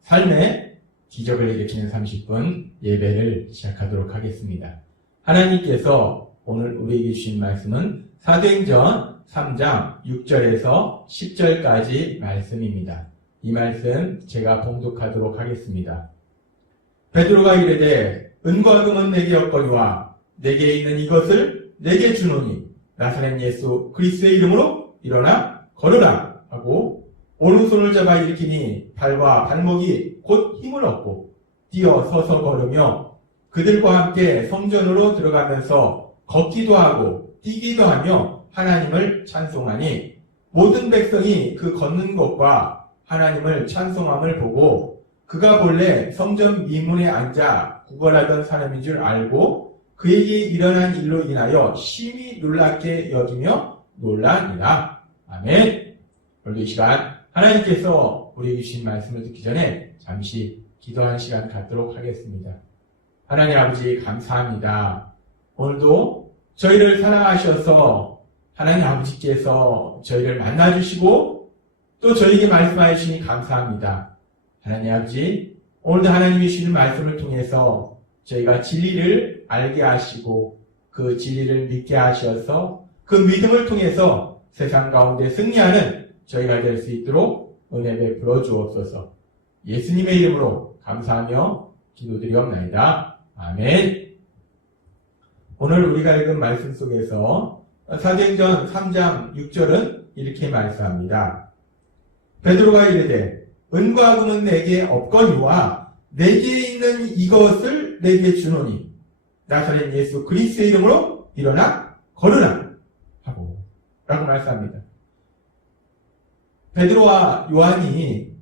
삶의 기적을 일으키는 30분 예배를 시작하도록 하겠습니다. 하나님께서 오늘 우리에게 주신 말씀은 사도행전 3장 6절에서 10절까지 말씀입니다. 이 말씀 제가 봉독하도록 하겠습니다. 베드로가 이르되 은과 금은 내게 없거니와 내게 있는 이것을 내게 주노니 나사렛 예수 그리스도의 이름으로 일어나 걸으라 하고 오른손을 잡아 일으키니 발과 발목이 곧 힘을 얻고 뛰어 서서 걸으며 그들과 함께 성전으로 들어가면서 걷기도 하고 뛰기도 하며 하나님을 찬송하니 모든 백성이 그 걷는 것과 하나님을 찬송함을 보고 그가 본래 성전 미문에 앉아 구걸하던 사람인 줄 알고 그에게 일어난 일로 인하여 심히 놀랍게 여기며 놀라니라. 아멘. 오늘 이 시간 하나님께서 우리에게 주신 말씀을 듣기 전에 잠시 기도하는 시간 갖도록 하겠습니다. 하나님 아버지 감사합니다. 오늘도 저희를 사랑하셔서 하나님 아버지께서 저희를 만나주시고 또 저희에게 말씀하여 주시니 감사합니다. 하나님 아버지 오늘도 하나님이 주시는 말씀을 통해서 저희가 진리를 알게 하시고 그 진리를 믿게 하셔서 그 믿음을 통해서 세상 가운데 승리하는 저희가 될 수 있도록 은혜 베풀어 주옵소서. 예수님의 이름으로 감사하며 기도드리옵나이다. 아멘. 오늘 우리가 읽은 말씀 속에서 사도행전 3장 6절은 이렇게 말씀합니다. 베드로가 이르되 은과 금은 내게 없거니와 내게 있는 이것을 내게 주노니 나사렛 예수 그리스도의 이름으로 일어나 걸으라 하고 라고 말씀합니다. 베드로와 요한이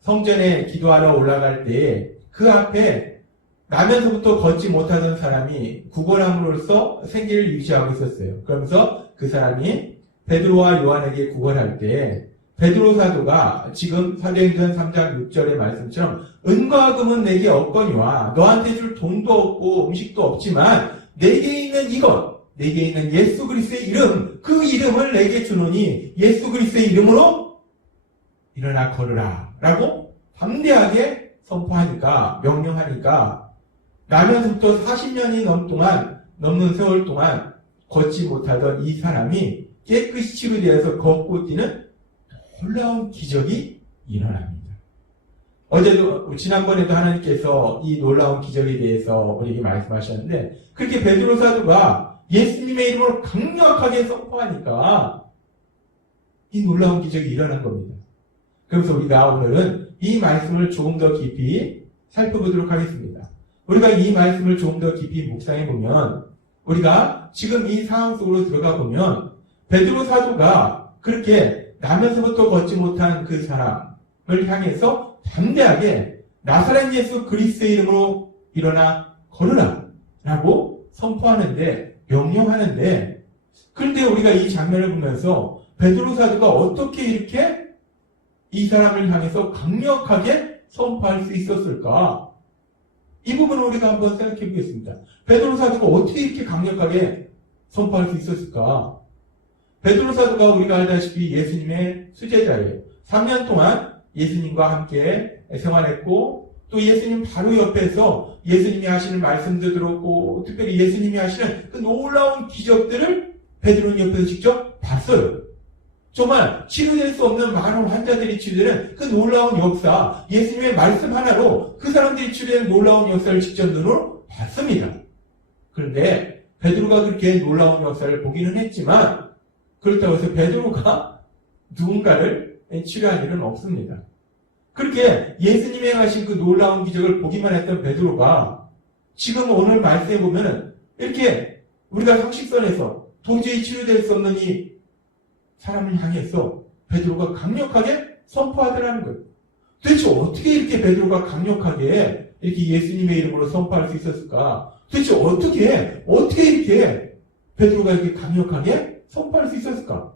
성전에 기도하러 올라갈 때 그 앞에 나면서부터 걷지 못하던 사람이 구걸함으로써 생계를 유지하고 있었어요. 그러면서 그 사람이 베드로와 요한에게 구걸할 때 베드로 사도가 지금 사도행전 3장 6절의 말씀처럼 은과 금은 내게 없거니와 너한테 줄 돈도 없고 음식도 없지만 내게 있는 이것, 내게 있는 예수 그리스도의 이름, 그 이름을 내게 주노니 예수 그리스도의 이름으로 일어나 걸으라 라고 담대하게 선포하니까, 명령하니까 나면서부터 40년이 넘는 세월 동안 걷지 못하던 이 사람이 깨끗이 치료되어서 걷고 뛰는 놀라운 기적이 일어납니다. 지난번에도 하나님께서 이 놀라운 기적에 대해서 우리에게 말씀하셨는데 그렇게 베드로 사도가 예수님의 이름으로 강력하게 선포하니까 이 놀라운 기적이 일어난 겁니다. 그래서 우리가 오늘은 이 말씀을 조금 더 깊이 살펴보도록 하겠습니다. 우리가 이 말씀을 조금 더 깊이 묵상해 보면 우리가 지금 이 상황 속으로 들어가 보면 베드로 사도가 그렇게 나면서부터 걷지 못한 그 사람을 향해서 담대하게 나사렛 예수 그리스도의 이름으로 일어나 걸으라 라고 선포하는데 명령하는데 그런데 우리가 이 장면을 보면서 베드로 사도가 어떻게 이렇게 이 사람을 향해서 강력하게 선포할 수 있었을까? 이 부분을 우리가 한번 생각해 보겠습니다. 베드로 사도가 어떻게 이렇게 강력하게 선포할 수 있었을까? 베드로 사도가 우리가 알다시피 예수님의 수제자예요. 3년 동안 예수님과 함께 생활했고 또 예수님 바로 옆에서 예수님이 하시는 말씀도 들었고 특별히 예수님이 하시는 그 놀라운 기적들을 베드로는 옆에서 직접 봤어요. 정말 치료될 수 없는 많은 환자들이 치료되는 그 놀라운 역사, 예수님의 말씀 하나로 그 사람들이 치료되는 놀라운 역사를 직접 눈으로 봤습니다. 그런데 베드로가 그렇게 놀라운 역사를 보기는 했지만 그렇다고 해서 베드로가 누군가를 치료한 일은 없습니다. 그렇게 예수님이 행하신 그 놀라운 기적을 보기만 했던 베드로가 지금 오늘 말씀해 보면은 이렇게 우리가 상식선에서 도저히 치료될 수 없는 이 사람을 향해서 베드로가 강력하게 선포하더라는 거예요. 도대체 어떻게 이렇게 베드로가 강력하게 이렇게 예수님의 이름으로 선포할 수 있었을까? 도대체 어떻게 이렇게 베드로가 이렇게 강력하게 선포할 수 있었을까?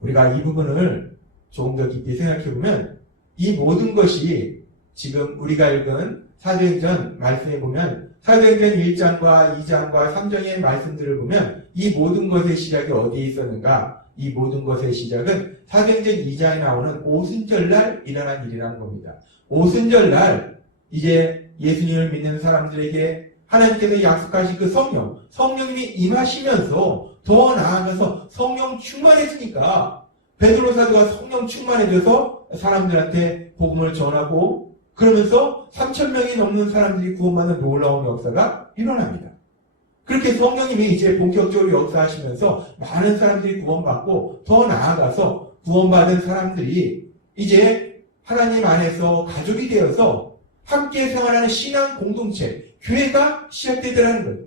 우리가 이 부분을 조금 더 깊이 생각해보면 이 모든 것이 지금 우리가 읽은 사도행전 말씀에 보면 사도행전 1장과 2장과 3장의 말씀들을 보면 이 모든 것의 시작이 어디에 있었는가? 이 모든 것의 시작은 사도행전 2장에 나오는 오순절날 일어난 일이라는 겁니다. 오순절날 이제 예수님을 믿는 사람들에게 하나님께서 약속하신 그 성령님이 임하시면서 더 나아가서 성령 충만해지니까 베드로 사도가 성령 충만해져서 사람들한테 복음을 전하고 그러면서 3,000명이 넘는 사람들이 구원받는 놀라운 역사가 일어납니다. 그렇게 성령님이 이제 본격적으로 역사하시면서 많은 사람들이 구원받고 더 나아가서 구원받은 사람들이 이제 하나님 안에서 가족이 되어서 함께 생활하는 신앙 공동체, 교회가 시작되더라는 거예요.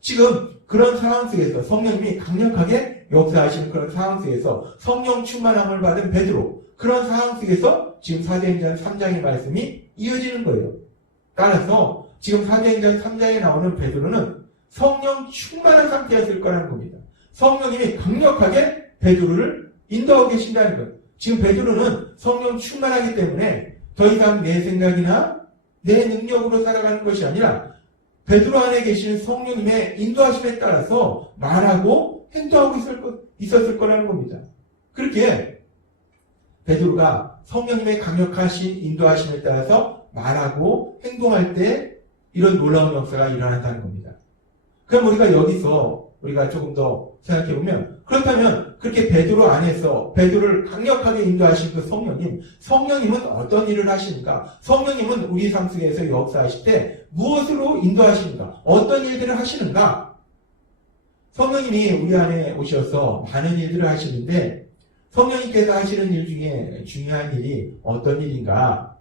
지금 그런 상황 속에서 성령님이 강력하게 역사하시는 그런 상황 속에서 성령 충만함을 받은 베드로, 그런 상황 속에서 지금 사도행전 3장의 말씀이 이어지는 거예요. 따라서 지금 사도행전 3장에 나오는 베드로는 성령 충만한 상태였을 거라는 겁니다. 성령님이 강력하게 베드로를 인도하고 계신다는 거예요. 지금 베드로는 성령 충만하기 때문에 더 이상 내 생각이나 내 능력으로 살아가는 것이 아니라 베드로 안에 계시는 성령님의 인도하심에 따라서 말하고 행동하고 있었을 거라는 겁니다. 그렇게 베드로가 성령님의 강력하신 인도하심에 따라서 말하고 행동할 때 이런 놀라운 역사가 일어난다는 겁니다. 그럼 우리가 여기서 우리가 조금 더 생각해보면, 그렇다면 그렇게 베드로 안에서 베드로를 강력하게 인도하신 그 성령님은 어떤 일을 하시는가? 성령님은 우리 삶 속에서 역사하실 때 무엇으로 인도하시는가? 어떤 일들을 하시는가? 성령님이 우리 안에 오셔서 많은 일들을 하시는데 성령님께서 하시는 일 중에 중요한 일이 어떤 일인가?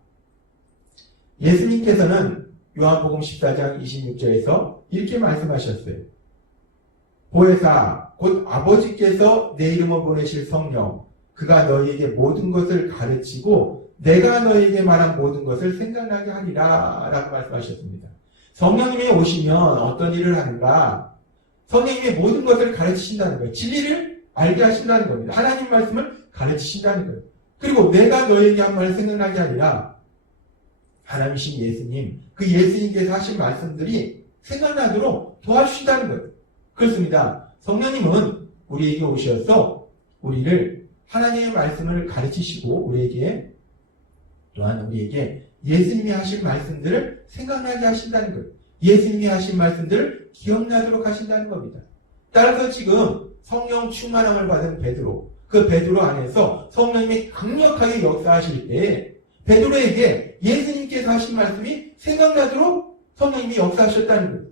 예수님께서는 요한복음 14장 26절에서 이렇게 말씀하셨어요. 보혜사 곧 아버지께서 내 이름으로 보내실 성령, 그가 너희에게 모든 것을 가르치고 내가 너희에게 말한 모든 것을 생각나게 하리라 라고 말씀하셨습니다. 성령님이 오시면 어떤 일을 하는가? 성령님이 모든 것을 가르치신다는 거예요. 진리를 알게 하신다는 겁니다. 하나님 말씀을 가르치신다는 거예요. 그리고 내가 너희에게 한 말을 생각나게 하리라. 하나님이신 예수님, 그 예수님께서 하신 말씀들이 생각나도록 도와주신다는 거예요. 그렇습니다. 성령님은 우리에게 오셔서 우리를 하나님의 말씀을 가르치시고 우리에게 또한 우리에게 예수님이 하신 말씀들을 생각나게 하신다는 거예요. 예수님이 하신 말씀들을 기억나도록 하신다는 겁니다. 따라서 지금 성령 충만함을 받은 베드로, 그 베드로 안에서 성령님이 강력하게 역사하실 때 베드로에게 예수님께서 하신 말씀이 생각나도록 성령님이 역사하셨다는 거예요.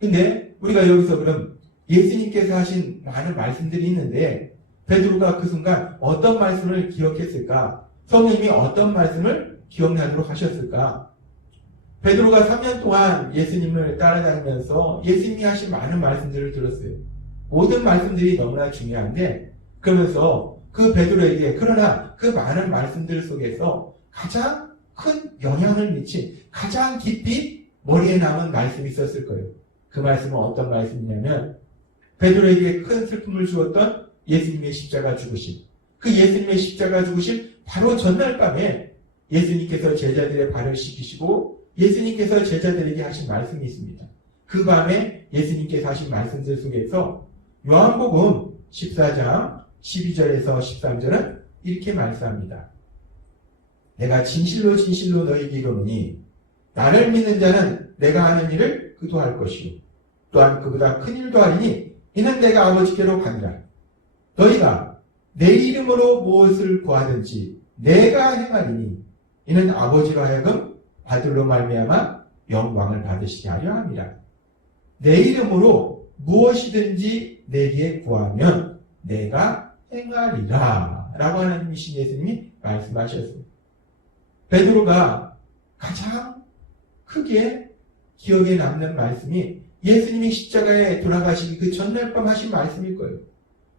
근데 우리가 여기서 그럼 예수님께서 하신 많은 말씀들이 있는데 베드로가 그 순간 어떤 말씀을 기억했을까? 성령님이 어떤 말씀을 기억나도록 하셨을까? 베드로가 3년 동안 예수님을 따라다니면서 예수님이 하신 많은 말씀들을 들었어요. 모든 말씀들이 너무나 중요한데 그러면서 그 베드로에게 그러나 그 많은 말씀들 속에서 가장 큰 영향을 미친 가장 깊이 머리에 남은 말씀이 있었을 거예요. 그 말씀은 어떤 말씀이냐면 베드로에게 큰 슬픔을 주었던 예수님의 십자가 죽으심. 그 예수님의 십자가 죽으심 바로 전날 밤에 예수님께서 제자들의 발을 씻기시고 예수님께서 제자들에게 하신 말씀이 있습니다. 그 밤에 예수님께서 하신 말씀들 속에서 요한복음 14장 12절에서 13절은 이렇게 말씀합니다. 내가 진실로 진실로 너희에게 이르노니 나를 믿는 자는 내가 하는 일을 그도 할 것이요 또한 그보다 큰 일도 하리니 이는 내가 아버지께로 가니라. 너희가 내 이름으로 무엇을 구하든지 내가 행하리니 이는 아버지로 하여금 아들로 말미암아 영광을 받으시게 하려 함이라. 내 이름으로 무엇이든지 내게 구하면 내가 행하리라 라고 하나님이신 예수님이 말씀하셨습니다. 베드로가 가장 크게 기억에 남는 말씀이 예수님이 십자가에 돌아가시기 그 전날 밤 하신 말씀일 거예요.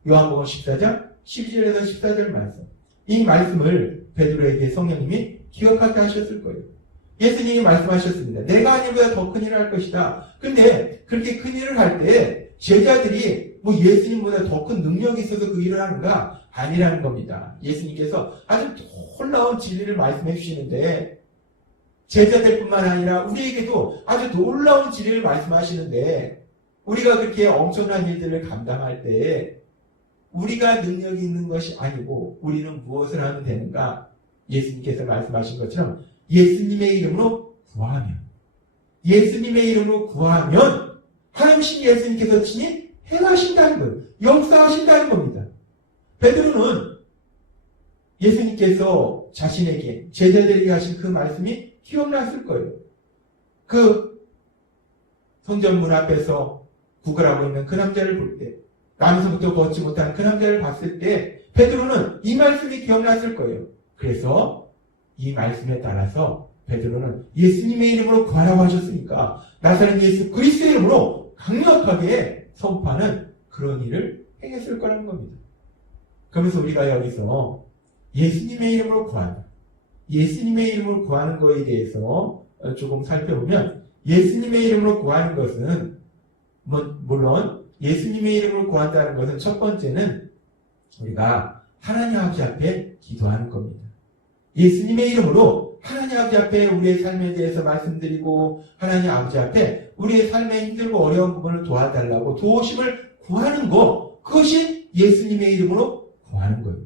요한복음 14장 12절에서 14절 말씀. 이 말씀을 베드로에게 성령님이 기억하게 하셨을 거예요. 예수님이 말씀하셨습니다. 내가 아니보다 더 큰 일을 할 것이다. 근데 그렇게 큰 일을 할 때 제자들이 뭐 예수님보다 더 큰 능력이 있어서 그 일을 하는가? 아니라는 겁니다. 예수님께서 아주 놀라운 진리를 말씀해 주시는데 제자들뿐만 아니라 우리에게도 아주 놀라운 진리를 말씀하시는데 우리가 그렇게 엄청난 일들을 감당할 때 우리가 능력이 있는 것이 아니고 우리는 무엇을 하면 되는가? 예수님께서 말씀하신 것처럼 예수님의 이름으로 구하면 예수님의 이름으로 구하면 하나님 예수님께서 친히 행하신다는 거예요. 역사하신다는 겁니다. 베드로는 예수님께서 자신에게 제자들에게 하신 그 말씀이 기억났을 거예요. 그 성전 문 앞에서 구걸하고 있는 그 남자를 볼 때, 남에서부터 걷지 못한 그 남자를 봤을 때 베드로는 이 말씀이 기억났을 거예요. 그래서 이 말씀에 따라서 베드로는 예수님의 이름으로 구하라고 하셨으니까 나사렛 예수 그리스도의 이름으로 강력하게 선포하는 그런 일을 행했을 거라는 겁니다. 그러면서 우리가 여기서 예수님의 이름으로 구한다. 예수님의 이름으로 구하는 것에 대해서 조금 살펴보면 예수님의 이름으로 구하는 것은 물론 예수님의 이름으로 구한다는 것은 첫 번째는 우리가 하나님 아버지 앞에 기도하는 겁니다. 예수님의 이름으로 하나님 아버지 앞에 우리의 삶에 대해서 말씀드리고 하나님 아버지 앞에 우리의 삶에 힘들고 어려운 부분을 도와달라고 도우심을 구하는 것, 그것이 예수님의 이름으로 구하는 거예요.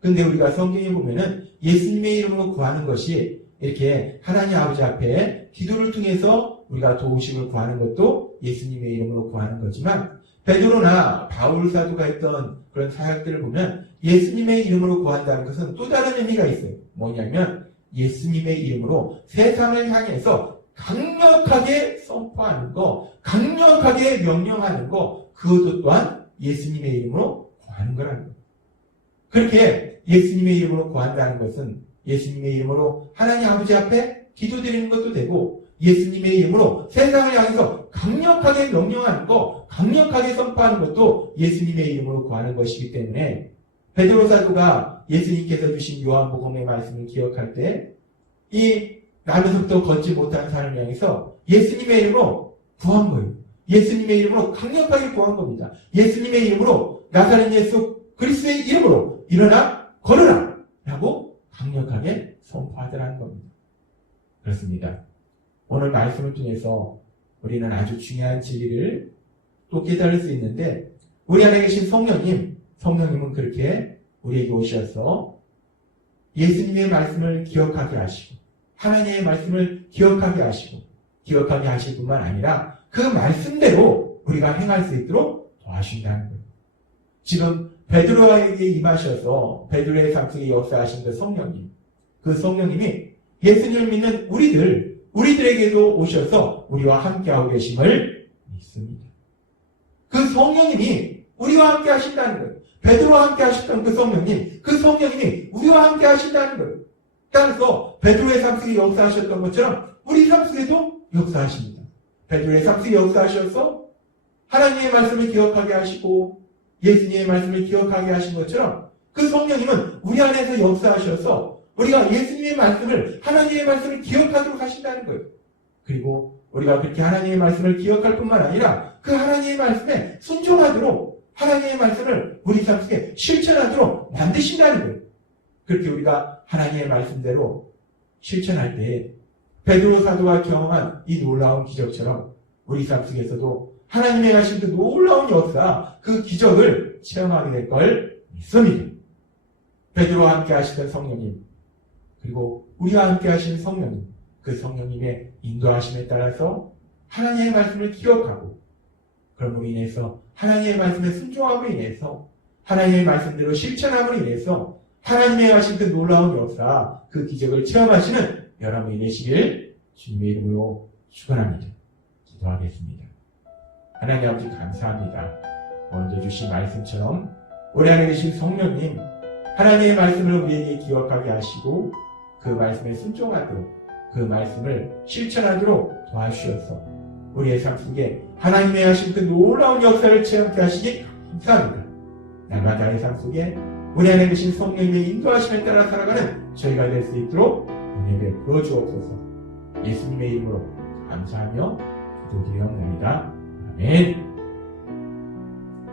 근데 우리가 성경에 보면은 예수님의 이름으로 구하는 것이 이렇게 하나님 아버지 앞에 기도를 통해서 우리가 도우심을 구하는 것도 예수님의 이름으로 구하는 거지만 베드로나 바울 사도가 했던 그런 사역들을 보면 예수님의 이름으로 구한다는 것은 또 다른 의미가 있어요. 뭐냐면 예수님의 이름으로 세상을 향해서 강력하게 선포하는 거, 강력하게 명령하는 거, 그것도 또한 예수님의 이름으로 구하는 거라는 거예요. 그렇게 예수님의 이름으로 구한다는 것은 예수님의 이름으로 하나님 아버지 앞에 기도드리는 것도 되고 예수님의 이름으로 세상을 향해서 강력하게 명령하는 것, 강력하게 선포하는 것도 예수님의 이름으로 구하는 것이기 때문에 베드로 사도가 예수님께서 주신 요한복음의 말씀을 기억할 때 이 나면서부터 걷지 못한 사람을 향해서 예수님의 이름으로 구한 거예요. 예수님의 이름으로 강력하게 구한 겁니다. 예수님의 이름으로 나사렛 예수 그리스도의 이름으로 일어나 걸으라 라고 강력하게 선포하더라는 겁니다. 그렇습니다. 오늘 말씀을 통해서 우리는 아주 중요한 진리를 또 깨달을 수 있는데 우리 안에 계신 성령님은 그렇게 우리에게 오셔서 예수님의 말씀을 기억하게 하시고 하나님의 말씀을 기억하게 하실 뿐만 아니라 그 말씀대로 우리가 행할 수 있도록 도와주신다는 거예요. 지금 베드로에게 임하셔서 베드로의 삶 속에 역사하신 그 성령님이 예수님을 믿는 우리들에게도 오셔서 우리와 함께하고 계심을 믿습니다. 그 성령님이 우리와 함께 하신다는 거예요. 베드로와 함께 하셨던 그 성령님이 우리와 함께 하신다는 거예요. 따라서 베드로의 삶 속에 역사하셨던 것처럼 우리 삶 속에도 역사하십니다. 베드로의 삶 속에 역사하셔서 하나님의 말씀을 기억하게 하시고 예수님의 말씀을 기억하게 하신 것처럼 그 성령님은 우리 안에서 역사하셔서 우리가 예수님의 말씀을 하나님의 말씀을 기억하도록 하신다는 거예요. 그리고 우리가 그렇게 하나님의 말씀을 기억할 뿐만 아니라 그 하나님의 말씀에 순종하도록 하나님의 말씀을 우리 삶 속에 실천하도록 만드신다는 거예요. 그렇게 우리가 하나님의 말씀대로 실천할 때 베드로 사도가 경험한 이 놀라운 기적처럼 우리 삶 속에서도 하나님의 하신 그 놀라운 역사, 그 기적을 체험하게 될 걸 믿습니다. 베드로와 함께 하시던 성령님, 그리고 우리와 함께 하신 성령님, 그 성령님의 인도하심에 따라서 하나님의 말씀을 기억하고 그럼으로 인해서 하나님의 말씀에 순종함으로 인해서 하나님의 말씀대로 실천함으로 인해서 하나님의 하신 그 놀라운 역사, 그 기적을 체험하시는 여러분이 되시길 주님의 이름으로 축원합니다. 기도하겠습니다. 하나님 아버지 감사합니다. 먼저 주신 말씀처럼 우리 안에 계신 성령님, 하나님의 말씀을 우리에게 기억하게 하시고 그 말씀에 순종하도록 그 말씀을 실천하도록 도와주셔서 우리의 삶 속에 하나님의 하신 그 놀라운 역사를 체험케 하시기 감사합니다. 날마다의 삶 속에 우리 안에 계신 성령님의 인도하심에 따라 살아가는 저희가 될 수 있도록 은혜를 베풀어 주옵소서. 예수님의 이름으로 감사하며 기도드리옵나이다. 아멘.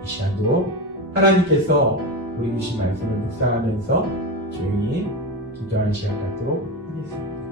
이 시간도 하나님께서 우리 주신 말씀을 묵상하면서 조용히 기도하는 시간 갖도록 하겠습니다.